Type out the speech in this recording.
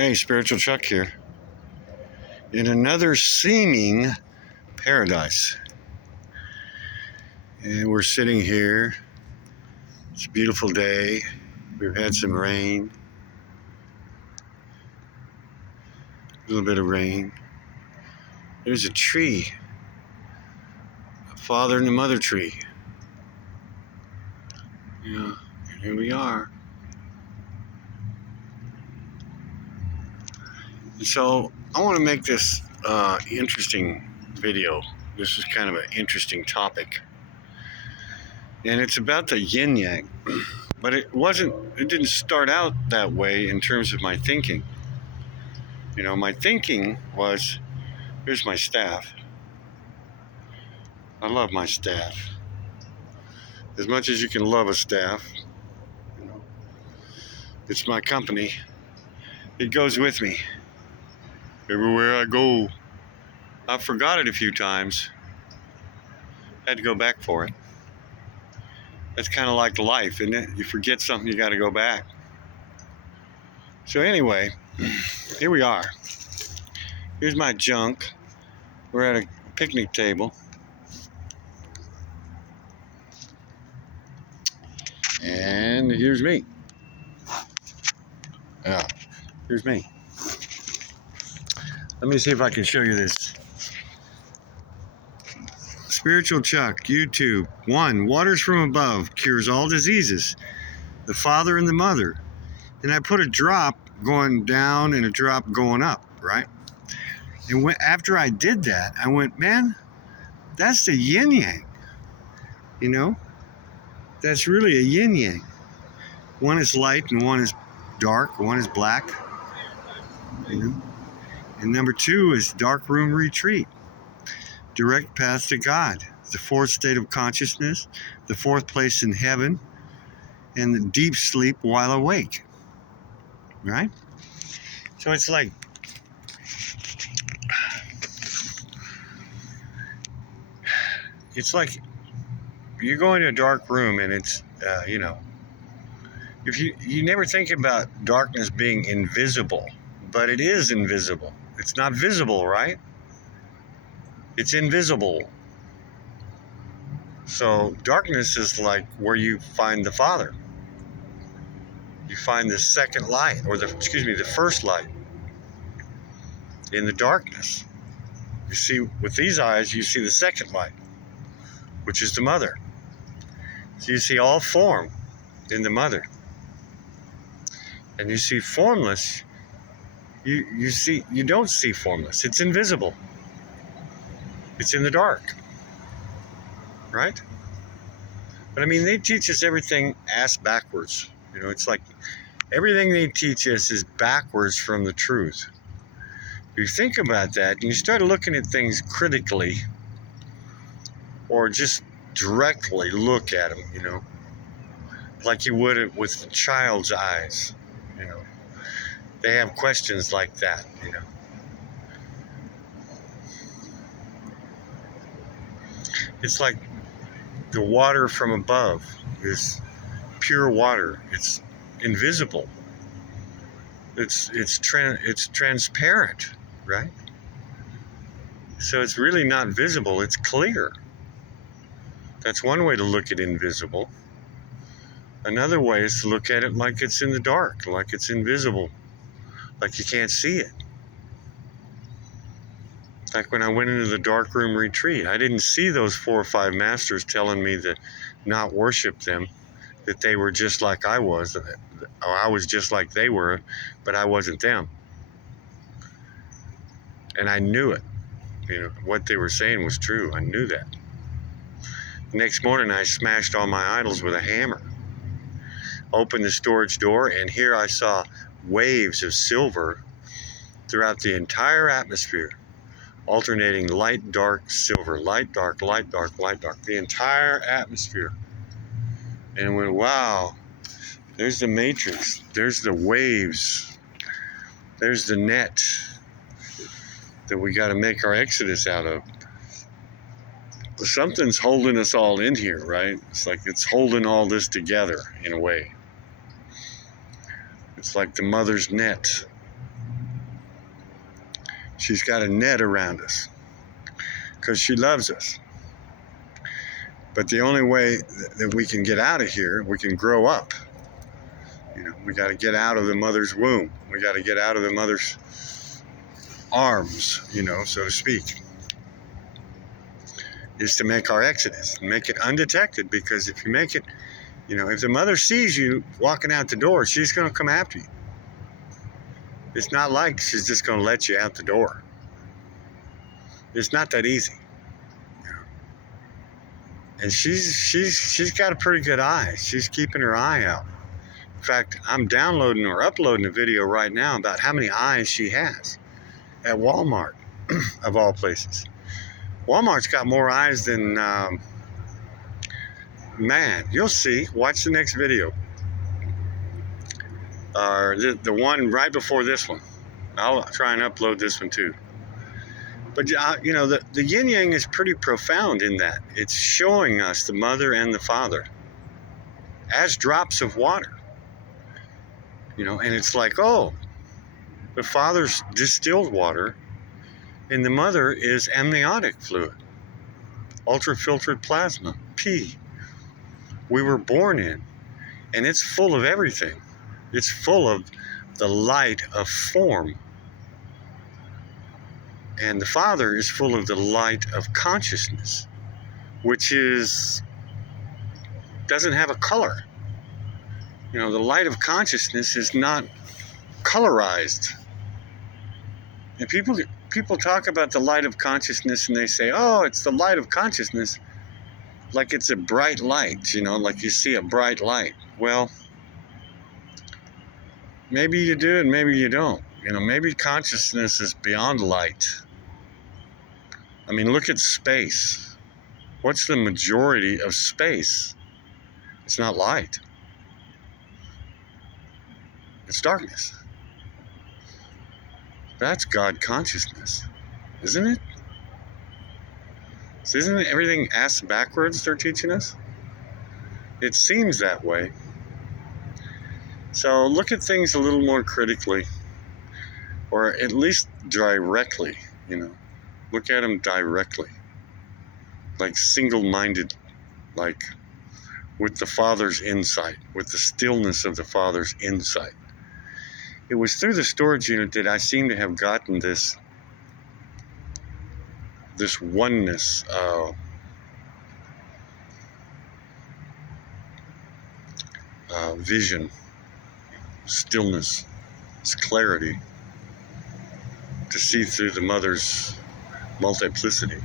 Hey, Spiritual Chuck here. In another seeming paradise. And we're sitting here. It's a beautiful day. We've had some rain. A little bit of rain. There's a tree. A father and a mother tree. Yeah, and here we are. And so I want to make this interesting video. This is kind of an interesting topic. And it's about the yin yang. But it didn't start out that way in terms of my thinking. You know, my thinking was, here's my staff. I love my staff. As much as you can love a staff, you know, it's my company. It goes with me everywhere I go. I forgot it a few times. Had to go back for it. That's kind of like life, isn't it? You forget something, you got to go back. So anyway, here we are. Here's my junk. We're at a picnic table. And here's me. Yeah, here's me. Let me see if I can show you this. Spiritual Chuck, YouTube. 1. Waters from above cures all diseases. The father and the mother. And I put a drop going down and a drop going up, right? And after I did that, I went, man, that's the yin yang. You know? That's really a yin yang. One is light and one is dark, one is black. You know? And number 2 is dark room retreat. Direct path to God. The 4th state of consciousness, the 4th place in heaven, and the deep sleep while awake. Right? So it's like, you go into a dark room and it's, if you never think about darkness being invisible, but it is invisible. It's not visible, right? It's invisible. So darkness is like where you find the Father. You find the second light, or the first light in the darkness. You see, with these eyes, you see the second light, which is the mother. So you see all form in the mother. And you see formless, you don't see formless. It's invisible. It's in the dark. Right? But I mean, they teach us everything ass backwards. You know, it's like everything they teach us is backwards from the truth. If you think about that and you start looking at things critically, or just directly look at them, you know, like you would with a child's eyes, you know, they have questions like that, you know. It's like the water from above is pure water. It's invisible. It's transparent, right? So it's really not visible. It's clear. That's one way to look at invisible. Another way is to look at it like it's in the dark, like it's invisible, like you can't see it. Like when I went into the dark room retreat, I didn't see those 4 or 5 masters telling me to not worship them, that they were just like I was, or I was just like they were, but I wasn't them. And I knew it. You know, what they were saying was true. I knew that. The next morning, I smashed all my idols with a hammer. Opened the storage door, and here I saw waves of silver throughout the entire atmosphere. Alternating light, dark, silver, light, dark, light, dark, light, dark, the entire atmosphere. And I went, wow, there's the matrix, there's the waves, there's the net that we got to make our exodus out of. Something's holding us all in here, right? It's like it's holding all this together in a way. It's like the mother's net. She's got a net around us because she loves us. But the only way that we can get out of here, we can grow up. We got to get out of the mother's womb. We got to get out of the mother's arms, so to speak, is to make our exodus, make it undetected. Because if you make it, if the mother sees you walking out the door, she's going to come after you. It's not like she's just going to let you out the door. It's not that easy. And she's got a pretty good eye. She's keeping her eye out. In fact, I'm downloading or uploading a video right now about how many eyes she has at Walmart, of all places. Walmart's got more eyes than, man, you'll see. Watch the next video. Or the one right before this one. I'll try and upload this one too. But, the yin yang is pretty profound in that. It's showing us the mother and the father as drops of water. And it's like, oh, the father's distilled water and the mother is amniotic fluid, ultrafiltered plasma, P. We were born in, and it's full of everything. It's full of the light of form. And the Father is full of the light of consciousness, which doesn't have a color. The light of consciousness is not colorized. And people talk about the light of consciousness and they say, oh, it's the light of consciousness, like it's a bright light, like you see a bright light. Well, maybe you do and maybe you don't. Maybe consciousness is beyond light. I mean, look at space. What's the majority of space? It's not light. It's darkness. That's God consciousness, isn't it? So isn't everything ass backwards they're teaching us? It seems that way. So look at things a little more critically, or at least directly, Look at them directly, like single-minded, like with the Father's insight, with the stillness of the Father's insight. It was through the storage unit that I seem to have gotten this oneness, vision, stillness, this clarity to see through the mother's multiplicity.